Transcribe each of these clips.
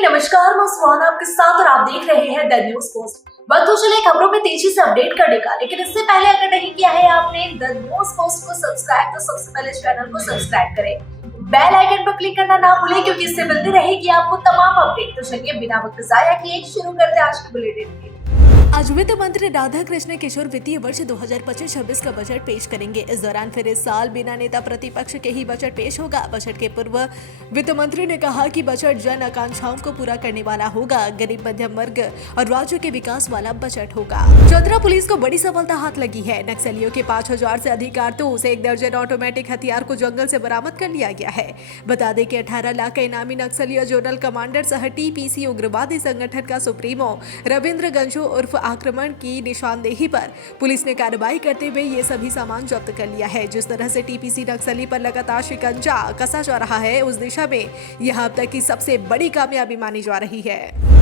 नमस्कार, मैं सुहाना आपके साथ और आप देख रहे हैं द न्यूज पोस्ट। वक्त तो चले खबरों में तेजी से अपडेट करने का, लेकिन इससे पहले अगर नहीं किया है आपने द न्यूज पोस्ट को सब्सक्राइब तो सबसे पहले चैनल को सब्सक्राइब करें, बेल आइकन पर क्लिक करना ना भूलें क्योंकि इससे मिलती रहेगी आपको तमाम अपडेट। तो चलिए बिना वक्त जाया किए शुरू करते हैं आज की बुलेटिन। आज वित्त मंत्री राधा कृष्ण किशोर वित्तीय वर्ष 2025-26 का बजट पेश करेंगे। इस दौरान फिर इस साल बिना नेता प्रतिपक्ष के ही बजट पेश होगा। बजट के पूर्व वित्त मंत्री ने कहा कि बजट जन आकांक्षाओं को पूरा करने वाला होगा, गरीब मध्यम वर्ग और राज्य के विकास वाला बजट होगा। चतरा पुलिस को बड़ी सफलता हाथ लगी है। नक्सलियों के 5000 से अधिक कारतूस, 1 दर्जन ऑटोमेटिक हथियार को जंगल से बरामद कर लिया गया है। बता दें कि 18 लाख का इनामी नक्सली और जोनल कमांडर सह टीपीसी उग्रवादी संगठन का सुप्रीमो रविंद्र गंजू उर्फ आक्रमण की निशानदेही पर पुलिस ने कार्रवाई करते हुए ये सभी सामान जब्त कर लिया है। जिस तरह से टीपीसी नक्सली पर लगातार शिकंजा कसा जा रहा है, उस दिशा में यह अब तक की सबसे बड़ी कामयाबी मानी जा रही है।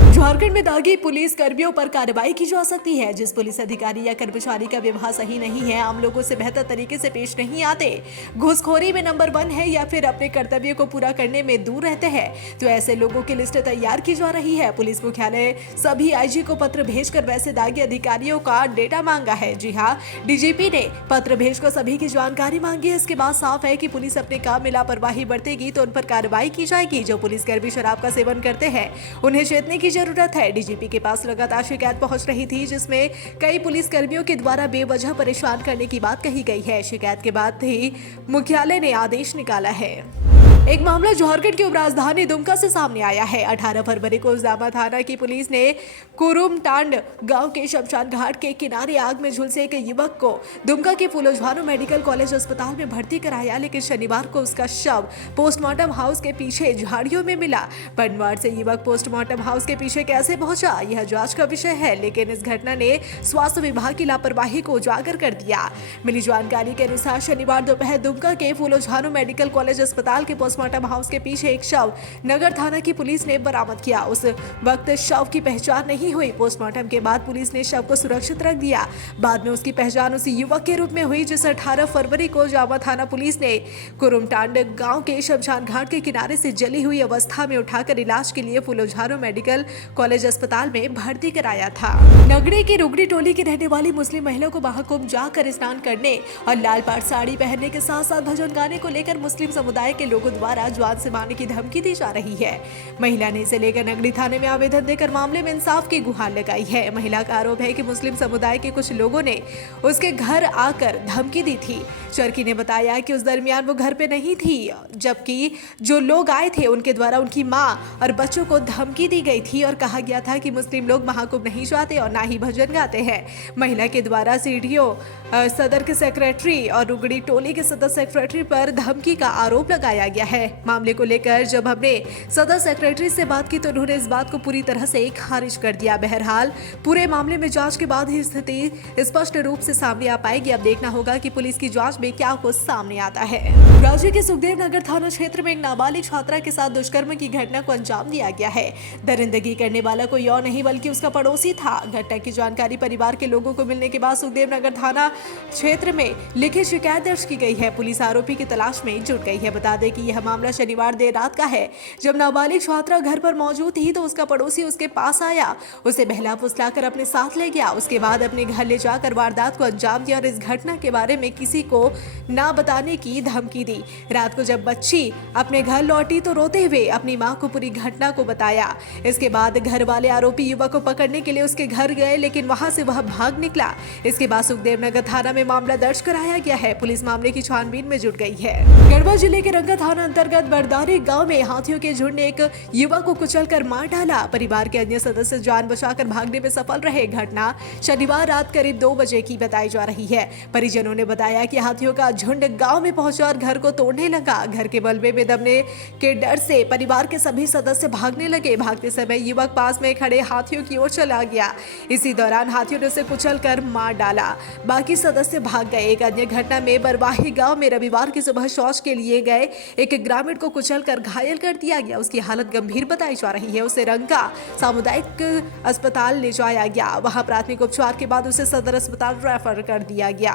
झारखंड में दागी पुलिस कर्मियों पर कार्रवाई की जा सकती है। जिस पुलिस अधिकारी या कर्मचारी का व्यवहार सही नहीं है, आम लोगों से बेहतर तरीके से पेश नहीं आते, घूसखोरी में नंबर 1 है या फिर अपने कर्तव्य को पूरा करने में दूर रहते हैं, तो ऐसे लोगों की लिस्ट तैयार की जा रही है। पुलिस मुख्यालय सभी आईजी को पत्र भेजकर वैसे दागी अधिकारियों का डेटा मांगा है। जी हाँ, डीजीपी ने पत्र भेजकर सभी की जानकारी मांगी है। इसके बाद साफ है कि पुलिस अपने काम में लापरवाही बरतेगी तो उन पर कार्रवाई की जाएगी। जो पुलिसकर्मी शराब का सेवन करते हैं उन्हें चेतने की जरूरत है। डीजीपी के पास लगातार शिकायत पहुंच रही थी, जिसमें कई पुलिसकर्मियों के द्वारा बेवजह परेशान करने की बात कही गई है। शिकायत के बाद ही मुख्यालय ने आदेश निकाला है। एक मामला झारखंड की उपराजधानी दुमका से सामने आया है। 18 फरवरी को जामा थाना की पुलिस ने कुरुमटांड गांव के शमशान घाट के किनारे आग में झुलसे एक युवक को दुमका के फूलोझानो मेडिकल कॉलेज अस्पताल में भर्ती कराया, लेकिन शनिवार को उसका शव पोस्टमार्टम हाउस के पीछे झाड़ियों में मिला। बनवाड़ से युवक पोस्टमार्टम हाउस के पीछे कैसे पहुंचा, यह जांच का विषय है, लेकिन इस घटना ने स्वास्थ्य विभाग की लापरवाही को उजागर कर दिया। मिली जानकारी के अनुसार शनिवार दोपहर दुमका के फूलोझानो मेडिकल कॉलेज अस्पताल के पोस्टमार्टम हाउस के पीछे एक शव नगर थाना की पुलिस ने बरामद किया। उस वक्त शव की पहचान नहीं हुई। पोस्टमार्टम के बाद पुलिस ने शव को सुरक्षित रख दिया। बाद में उसकी पहचान उसी युवक के रूप में हुई, जिसे 18 फरवरी को जामा थाना पुलिस ने कुरुमटांड गांव के शमशान घाट के किनारे से जली हुई अवस्था में उठाकर इलाज के लिए फूलोझानो मेडिकल कॉलेज अस्पताल में भर्ती कराया था। नगड़े की रुगड़ी टोली की रहने वाली मुस्लिम महिला को महाकुंभ जाकर स्नान करने और लाल पाट साड़ी पहनने के साथ साथ भजन गाने को लेकर मुस्लिम समुदाय के लोगों द्वारा जान से मारने की धमकी दी जा रही है। महिला ने इसे लेकर नगड़ी थाने में आवेदन देकर मामले में इंसाफ की गुहार लगाई है। महिला का आरोप है कि मुस्लिम समुदाय के कुछ लोगों ने उसके घर आकर धमकी दी थी। चरकी ने बताया कि उस दरमियान वो घर पे नहीं थी, जबकि जो लोग आए थे उनके द्वारा उनकी मां और बच्चों को धमकी दी गई थी और कहा गया था कि मुस्लिम लोग महाकुंभ नहीं जाते और ना ही भजन गाते हैं। महिला के द्वारा सीडीओ सदर के सेक्रेटरी और रुगड़ी टोली के सदर सेक्रेटरी पर धमकी का आरोप लगाया गया है। मामले को लेकर जब हमने सदर सेक्रेटरी से बात की तो उन्होंने इस बात को पूरी तरह से खारिज कर दिया। बहरहाल पूरे मामले में जांच के बाद ही स्थिति स्पष्ट रूप से सामने आ पाएगी। अब देखना होगा कि पुलिस की जांच में क्या कुछ सामने आता है। राज्य के सुखदेव नगर थाना क्षेत्र में एक नाबालिग छात्रा के साथ दुष्कर्म की घटना को अंजाम दिया गया है। दरिंदगी करने वाला कोई और नहीं बल्कि उसका पड़ोसी था। घटना की जानकारी परिवार के लोगों को मिलने के बाद सुखदेव नगर थाना क्षेत्र में लिखित शिकायत दर्ज की गई है। पुलिस आरोपी की तलाश में जुट गई है। बता दें कि यह मामला शनिवार देर रात का है। जब नाबालिग छात्रा घर पर मौजूद थी तो उसका पड़ोसी उसके पास आया, उसे बहला फुसलाकर अपने साथ ले गया। उसके बाद अपने घर ले जाकर वारदात को अंजाम दिया और इस घटना के बारे में किसी को ना बताने की धमकी दी। रात को जब बच्ची अपने घर लौटी तो रोते हुए अपनी मां को पूरी घटना को बताया। इसके बाद घर वाले आरोपी युवक को पकड़ने के लिए उसके घर गए, लेकिन वहां से वह भाग निकला। इसके बाद सुखदेव नगर थाना में मामला दर्ज कराया गया है। पुलिस मामले की छानबीन में जुट गई है। गढ़वा जिले के रंगा थाना अंतर्गत बरदारी गांव में हाथियों के झुंड ने एक युवक को कुचलकर मार डाला। परिवार के अन्य सदस्य जान बचाकर भागने में सफल रहे। घटना शनिवार रात करीब 2 बजे की बताई जा रही है। परिजनों ने बताया कि हाथियों का झुंड गांव में पहुंचा और घर को तोड़ने लगा। घर के मलबे में दबने के डर से परिवार के सभी सदस्य भागने लगे। भागते समय युवक पास में खड़े हाथियों की ओर चला गया। इसी दौरान हाथियों ने उसे कुचलकर मार डाला। बाकी सदस्य भाग गए। एक अन्य घटना में बरवाही गांव में रविवार की सुबह शौच के लिए गए एक एक ग्रामीण को कुचलकर घायल कर दिया गया। उसकी हालत गंभीर बताई जा रही है। उसे रंका सामुदायिक अस्पताल ले जाया गया। वहां प्राथमिक उपचार के बाद उसे सदर अस्पताल रेफर कर दिया गया।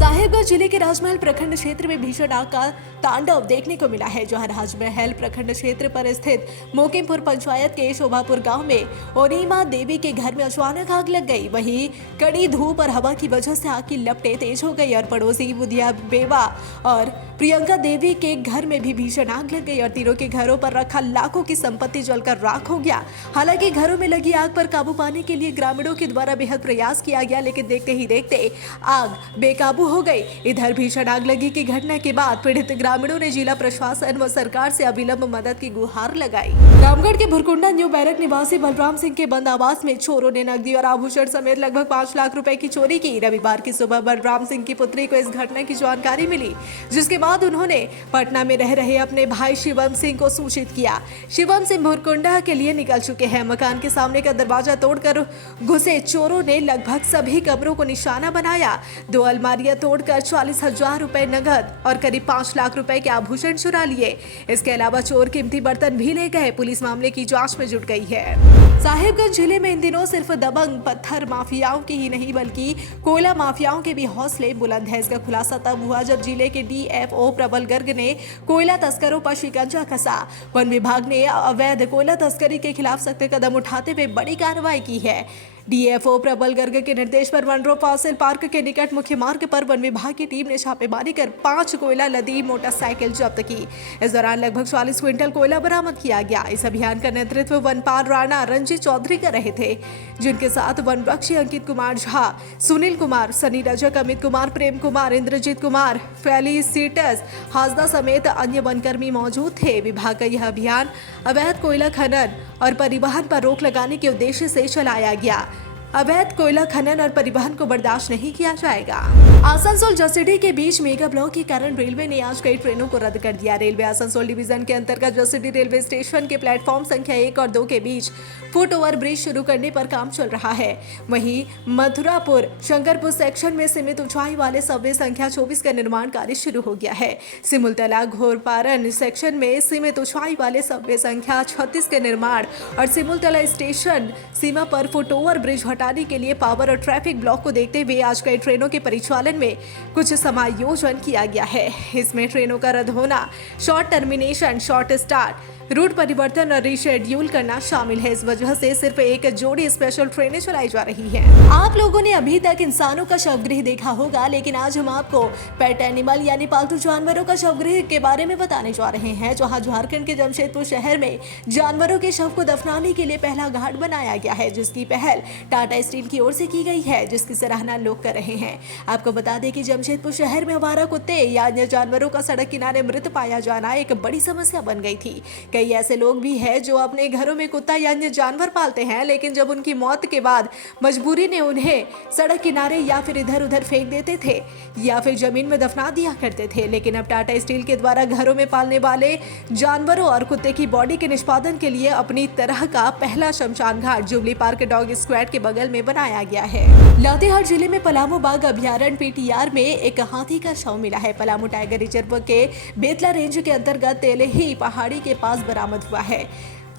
साहिबगंज जिले के राजमहल प्रखंड क्षेत्र में भीषण आग का तांडव देखने को मिला है, जहां राजमहल प्रखंड क्षेत्र पर स्थित मोकिमपुर पंचायत के शोभापुर गांव में ओनीमा देवी के घर में अचानक आग लग गई। वहीं कड़ी धूप और हवा की वजह से आग की लपटें तेज हो गई और पड़ोसी बुधिया बेवा और प्रियंका देवी के घर में भी भीषण आग लग गई और तीनों के घरों पर रखा लाखों की संपत्ति जलकर राख हो गया। हालांकि घरों में लगी आग पर काबू पाने के लिए ग्रामीणों के द्वारा बेहद प्रयास किया गया, लेकिन देखते ही देखते आग बेकाबू हो गई। इधर भीषण आग लगी की घटना के बाद पीड़ित ग्रामीणों ने जिला प्रशासन व सरकार से अविलंब मदद की गुहार लगाई। रामगढ़ के भुरकुंडा न्यू बैरक निवासी बलराम सिंह के बंद आवास में चोरों ने नकदी और आभूषण समेत लगभग 5 लाख रुपए की चोरी की। रविवार की सुबह बलराम सिंह की पुत्री को इस घटना की जानकारी मिली, जिसके बाद उन्होंने पटना में रह रहे अपने भाई शिवम सिंह को सूचित किया। शिवम सिंह भुरकुंडा के लिए निकल चुके हैं। मकान के सामने का दरवाजा तोड़कर घुसे चोरों ने लगभग सभी कमरों को निशाना बनाया। 2 अलमारियां तोड़कर 40,000 रुपए नगद और करीब 5 लाख रुपए के आभूषण चुरा लिए। इसके अलावा चोर कीमती बर्तन भी ले गए। पुलिस मामले की जांच में जुट गई है। साहिबगंज जिले में इन दिनों सिर्फ दबंग पत्थर माफियाओं के ही नहीं बल्कि कोयला माफियाओं के भी हौसले बुलंद है। इसका खुलासा तब हुआ जब जिले के DFO प्रबल गर्ग ने कोयला तस्करों पर शिकंजा कसा। वन विभाग ने अवैध कोयला तस्करी के खिलाफ सख्त कदम उठाते हुए बड़ी कार्रवाई की है। DFO प्रबल गर्ग के निर्देश पर वनरो फॉसिल पार्क के निकट मुख्य मार्ग पर वन विभाग की टीम ने छापेमारी कर 5 कोयला लदी मोटरसाइकिल जब्त की। इस दौरान लगभग 40 क्विंटल कोयला बरामद किया गया। इस अभियान का नेतृत्व वनपाल राणा रंजीत चौधरी कर रहे थे, जिनके साथ वनरक्षी अंकित कुमार झा, सुनील कुमार, सनी रजक, अमित कुमार, प्रेम कुमार, इंद्रजीत कुमार, फेलिसिटस हासदा समेत अन्य वनकर्मी मौजूद थे। विभाग का यह अभियान अवैध कोयला खनन और परिवहन पर रोक लगाने के उद्देश्य से चलाया गया। अवैध कोयला खनन और परिवहन को बर्दाश्त नहीं किया जाएगा। आसनसोल जसीडीह के बीच मेगा ब्लॉक के कारण रेलवे ने आज कई ट्रेनों को रद्द कर दिया। रेलवे आसनसोल डिवीजन के अंतर्गत जसीडीह रेलवे स्टेशन के प्लेटफॉर्म संख्या 1 और 2 के बीच फुट ओवर ब्रिज शुरू करने पर काम चल रहा है। वहीं मथुरापुर शंकरपुर सेक्शन में सीमित ऊंचाई वाले सबवे संख्या 24 का निर्माण कार्य शुरू हो गया है। सिमुलतला घोरपारन सेक्शन में सीमित ऊंचाई वाले सबवे संख्या 36 के निर्माण और सिमुलतला स्टेशन सीमा पर फुट ओवर ब्रिज हटाने के लिए पावर और ट्रैफिक ब्लॉक को देखते हुए आज कई ट्रेनों के परिचालन में कुछ समायोजन किया गया है। इसमें ट्रेनों का रद्द होना, short termination, short start, route परिवर्तन और रीशेड्यूल करना शामिल है। इस वजह से सिर्फ एक जोड़ी स्पेशल ट्रेनें चलाई जा रही हैं। आप लोगों ने अभी तक इंसानों का शवगृह देखा होगा, लेकिन आज हम आपको पेट एनिमल यानी पालतू जानवरों का शवगृह के बारे में बताने जा रहे हैं, जहां झारखंड के जमशेदपुर शहर में जानवरों के शव को दफनाने के लिए पहला घाट बनाया गया है, जिसकी पहल टाटा स्टील की ओर से की गई है, जिसकी सराहना लोग कर रहे हैं। आपको बता दें कि जमशेदपुर शहर में आवारा कुत्ते या अन्य जानवरों का सड़क किनारे मृत पाया जाना एक बड़ी समस्या बन गई थी। कई ऐसे लोग भी हैं जो अपने घरों में कुत्ता या अन्य जानवर पालते हैं, लेकिन जब उनकी मौत के बाद मजबूरी ने उन्हें सड़क किनारे या फिर इधर उधर फेंक देते थे या फिर जमीन में दफना दिया करते थे। लेकिन अब टाटा स्टील के द्वारा घरों में पालने वाले जानवरों और कुत्ते की बॉडी के निष्पादन के लिए अपनी तरह का पहला शमशान घाट जुबली पार्क डॉग स्क्वाड के बगल में बनाया गया है। लातेहार जिले में पलामू बाघ अभयारण्य PTR में एक हाथी का शव मिला है। पलामू टाइगर रिजर्व के बेतला रेंज के अंतर्गत तेलेही पहाड़ी के पास बरामद हुआ है।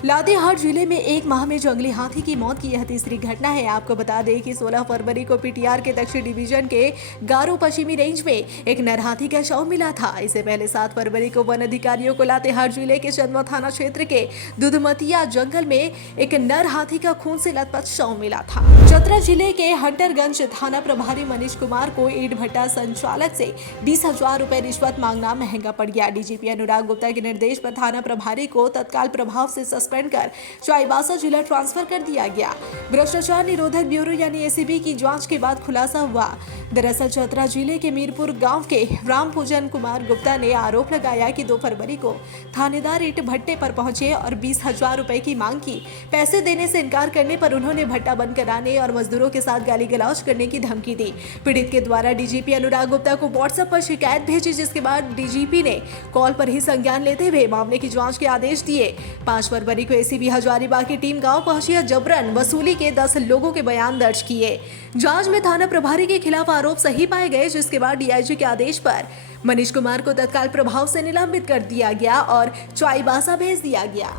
लातेहार जिले में 1 माह में जंगली हाथी की मौत की यह तीसरी घटना है। आपको बता दें कि 16 फरवरी को PTR के दक्षिण डिवीजन के गारो पश्चिमी रेंज में एक नर हाथी का शव मिला था। इससे पहले 7 फरवरी को वन अधिकारियों को लातेहार जिले के चंदवा थाना क्षेत्र के दुधमतिया जंगल में एक नर हाथी का खून से लथपथ शव मिला था। चतरा जिले के हंटरगंज थाना प्रभारी मनीष कुमार को ईंट भट्टा संचालक से 20,000 रुपए रिश्वत मांगना महंगा पड़ गया। DGP अनुराग गुप्ता के निर्देश पर थाना प्रभारी को तत्काल प्रभाव से सस्पेंड कर चाईबासा जिला ट्रांसफर कर दिया गया। भ्रष्टाचार निरोधक ब्यूरो यानी ACB की जांच के बाद खुलासा हुआ। दरअसल चतरा जिले के मीरपुर गांव के रामपूजन कुमार गुप्ता ने आरोप लगाया कि 2 फरवरी को थानेदार ईंट भट्टे पर पहुंचे और 20,000 रुपए की मांग की। पैसे देने से इनकार करने पर उन्होंने भट्टा बंद कराने और मजदूरों के साथ गाली गलौज करने की धमकी दी। पीड़ित के द्वारा DGP अनुराग गुप्ता को व्हाट्सएप पर शिकायत भेजी, जिसके बाद DGP ने कॉल पर ही संज्ञान लेते हुए मामले की जाँच के आदेश दिए। 5 फरवरी जनवरी को एसीबी हजारीबाग की टीम गांव पहुंची और जबरन वसूली के 10 लोगों के बयान दर्ज किए। जांच में थाना प्रभारी के खिलाफ आरोप सही पाए गए, जिसके बाद डीआईजी के आदेश पर मनीष कुमार को तत्काल प्रभाव से निलंबित कर दिया गया और चाईबासा भेज दिया गया।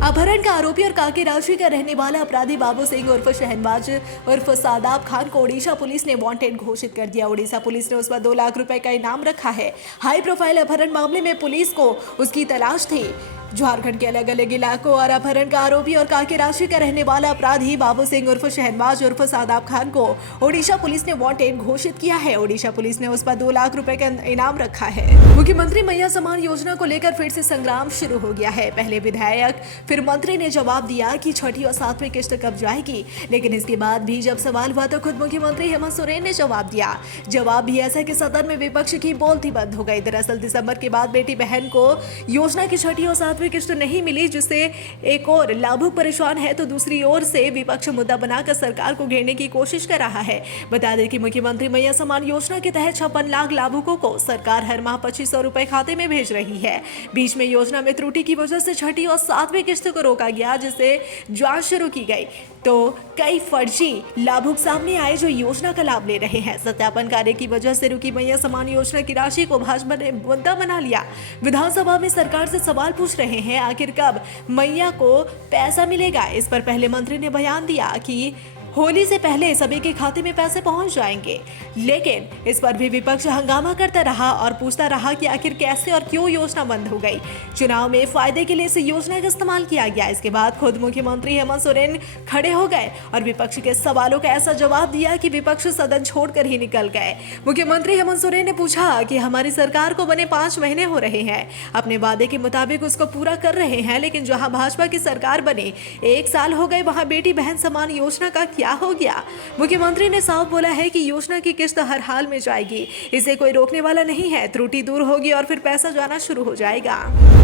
अपहरण का आरोपी और काकीराशी का रहने वाला अपराधी बाबू सिंह उर्फ शहनवाज उर्फ सादाब खान को ओडिशा पुलिस ने वांटेड घोषित कर दिया। ओडिशा पुलिस ने उस पर 2 लाख रुपए का इनाम रखा है। हाई प्रोफाइल अपहरण मामले में पुलिस को उसकी तलाश थी। झारखंड के अलग अलग इलाकों और अपहरण का आरोपी और काकीराशी का रहने वाला अपराधी बाबू सिंह उर्फ शहनवाज उर्फ सादाब खान को ओडिशा पुलिस ने वांटेड घोषित किया है। ओडिशा पुलिस ने उस पर 2 लाख रुपए का इनाम रखा है। मुख्यमंत्री मैया समान योजना को लेकर फिर से संग्राम शुरू हो गया है। पहले विधायक फिर मंत्री ने जवाब दिया कि 6ठी और 7वीं किस्त कब जाएगी, लेकिन इसके बाद भी जब सवाल हुआ तो खुद मुख्यमंत्री हेमंत सोरेन ने जवाब दिया। जवाब भी ऐसा कि सदन में विपक्ष की बोलती बंद हो गई। दरअसल दिसंबर के बाद बेटी बहन को योजना की 6ठी और 7वीं किस्त नहीं मिली, जिससे एक और लाभुक परेशान है तो दूसरी ओर से विपक्ष मुद्दा बनाकर सरकार को घेरने की कोशिश कर रहा है। बता दें कि मुख्यमंत्री मैया समान योजना के तहत 56 लाख लाभुकों को सरकार हर माह 2500 रुपए खाते में भेज रही है। बीच में योजना में त्रुटि की वजह से 6ठी और 7वीं किस्त को रोका गया, जिससे जांच शुरू की गई तो कई फर्जी लाभुक सामने आए जो योजना का लाभ ले रहे हैं। सत्यापन कार्य की वजह से रुकी मैया समान योजना की राशि को भाजपा ने मुद्दा बना लिया। विधानसभा में सरकार से सवाल पूछ रहे हैं, आखिर कब मैया को पैसा मिलेगा। इस पर पहले मंत्री ने बयान दिया कि होली से पहले सभी के खाते में पैसे पहुंच जाएंगे, लेकिन इस पर भी विपक्ष हंगामा करता रहा और पूछता रहा कि आखिर कैसे और क्यों योजना बंद हो गई। चुनाव में फायदे के लिए इस योजना का इस्तेमाल किया गया। इसके बाद खुद मुख्यमंत्री हेमंत सोरेन खड़े हो गए और विपक्ष के सवालों का ऐसा जवाब दिया कि विपक्ष सदन छोड़कर ही निकल गए। मुख्यमंत्री हेमंत सोरेन ने पूछा कि हमारी सरकार को बने 5 महीने हो रहे हैं, अपने वादे के मुताबिक उसको पूरा कर रहे हैं, लेकिन जहां भाजपा की सरकार बने 1 साल हो गए, वहां बेटी बहन समान योजना का क्या हो गया। मुख्यमंत्री ने साफ बोला है कि योजना की किस्त हर हाल में जाएगी, इसे कोई रोकने वाला नहीं है। त्रुटि दूर होगी और फिर पैसा जाना शुरू हो जाएगा।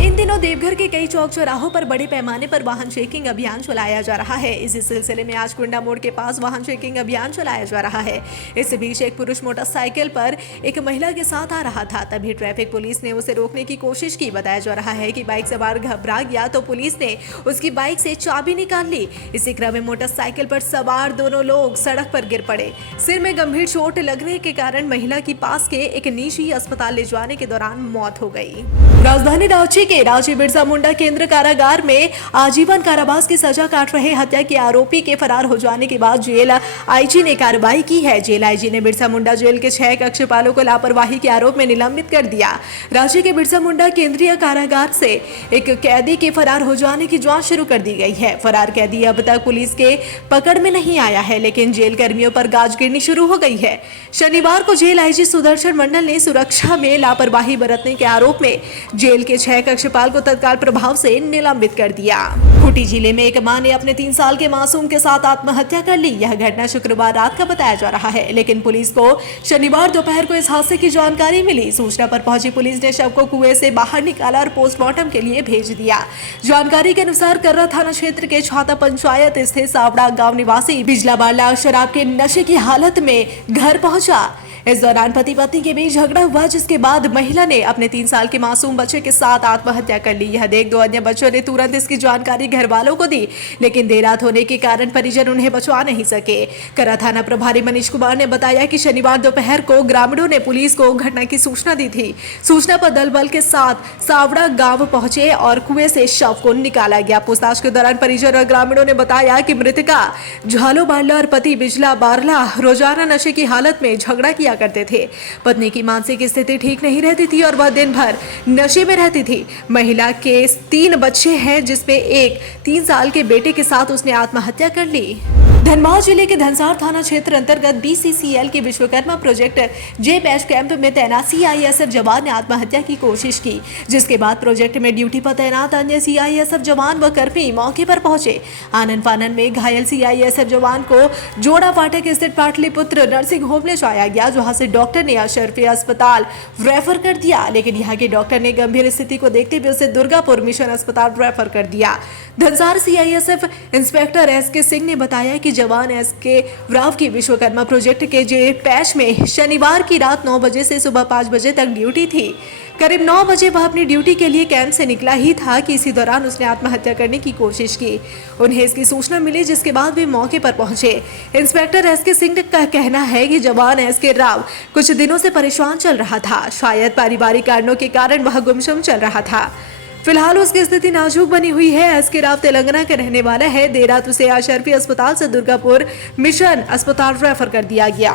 इन दिनों देवघर के कई चौक चौराहों पर बड़े पैमाने पर वाहन चेकिंग अभियान चलाया जा रहा है। इसी सिलसिले में आज कुंडा मोड़ के पास वाहन चेकिंग अभियान चलाया जा रहा है। इस बीच एक पुरुष मोटरसाइकिल पर एक महिला के साथ आ रहा था, तभी ट्रैफिक पुलिस ने उसे रोकने की कोशिश की। बताया जा रहा है कि बाइक सवार घबरा गया तो पुलिस ने उसकी बाइक से चाबी निकाल ली। इसी क्रम में मोटरसाइकिल पर सवार दोनों लोग सड़क पर गिर पड़े। सिर में गंभीर चोट लगने के कारण महिला की पास के एक निजी अस्पताल ले जाने के दौरान मौत हो गई। राजधानी रांची के रांची बिरसा मुंडा केंद्र कारागार में आजीवन कारावास की सजा काट रहे हत्या के आरोपी के फरार हो जाने के बाद जेल आईजी ने कार्रवाई की है। जेल आईजी ने बिरसा मुंडा जेल के 6 कक्षपालों को लापरवाही के आरोप में निलंबित कर दिया। रांची के बिरसा मुंडा केंद्रीय कारागार से एक कैदी के फरार हो जाने की जांच शुरू कर दी गई है। फरार कैदी अब तक पुलिस के पकड़ में नहीं आया है, लेकिन जेल कर्मियों पर गाज गिरनी शुरू हो गई है। शनिवार को जेल आईजी सुदर्शन मंडल ने सुरक्षा में लापरवाही बरतने के आरोप में जेल के 6 कक्षपाल को तत्काल प्रभाव से निलंबित कर दिया। खूंटी जिले में एक मां ने अपने 3 साल के मासूम के साथ आत्महत्या कर ली। यह घटना शुक्रवार रात का बताया जा रहा है, लेकिन पुलिस को शनिवार दोपहर को इस हादसे की जानकारी मिली। सूचना पर पहुंची पुलिस ने शव को कुएं से बाहर निकाला और पोस्टमार्टम के लिए भेज दिया। जानकारी के अनुसार कर्रा थाना क्षेत्र के छाता पंचायत स्थित सावड़ा गांव निवासी बिजला बाला शराब के नशे की हालत में घर पहुंचा। इस दौरान पति पत्नी के बीच झगड़ा हुआ, जिसके बाद महिला ने अपने 3 साल के मासूम बच्चे के साथ आत्महत्या कर ली। यह देख 2 अन्य बच्चों ने तुरंत इसकी जानकारी घर वालों को दी, लेकिन देर रात होने के कारण परिजन उन्हें बचा नहीं सके। कर्रा थाना प्रभारी मनीष कुमार ने बताया कि शनिवार दोपहर को ग्रामीणों ने पुलिस को घटना की सूचना दी थी। सूचना पर दल बल के साथ सावड़ा गांव पहुंचे और कुएं से शव को निकाला गया। पूछताछ के दौरान परिजन और ग्रामीणों ने बताया कि मृतका झालो बारला और पति बिजला बारला रोजाना नशे की हालत में झगड़ा किया करते थे। पत्नी की मानसिक स्थिति ठीक नहीं रहती थी और वह दिन भर नशे में रहती थी। महिला के 3 बच्चे हैं, जिसमें एक 3 साल के बेटे के साथ उसने आत्महत्या कर ली। धनबाद जिले के धनसार थाना क्षेत्र अंतर्गत बीसीसीएल के विश्वकर्मा प्रोजेक्ट जे बैच कैंप में तैनात सीआईएसएफ जवान ने आत्महत्या की कोशिश की, जिसके बाद प्रोजेक्ट में ड्यूटी पर तैनात अन्य सीआईएसएफ जवान व कर्मी मौके पर पहुंचे। आनन फानन में घायल सीआईएसएफ जवान को जोड़ा फाटक स्थित पाटलिपुत्र नर्सिंग होम ले जाया गया, जहां से डॉक्टर ने अशरफी अस्पताल रेफर कर दिया, लेकिन यहाँ के डॉक्टर ने गंभीर स्थिति को देखते हुए उसे दुर्गापुर मिशन अस्पताल रेफर कर दिया। Dhansar CISF inspector S K Singh ने बताया कि कि जवान SK राव की विश्वकर्मा प्रोजेक्ट के जे पैच में शनिवार की रात 9 बजे से सुबह 5 बजे तक ड्यूटी थी। करीब 9 बजे वह अपनी ड्यूटी के लिए कैंप से निकला ही था कि इसी दौरान उसने आत्महत्या करने की कोशिश की। उन्हें इसकी सूचना मिली, जिसके बाद वे मौके पर पहुंचे। इंस्पेक्टर SK सिंह का कहना है कि जवान SK राव कुछ दिनों से परेशान चल रहा था। शायद पारिवारिक कारणों के कारण वह गुमसुम चल रहा था। फिलहाल उसकी स्थिति नाजुक बनी हुई है। SK राव तेलंगाना के रहने वाला है। देर रात उसे अशरफी अस्पताल से दुर्गापुर मिशन अस्पताल रेफर कर दिया गया।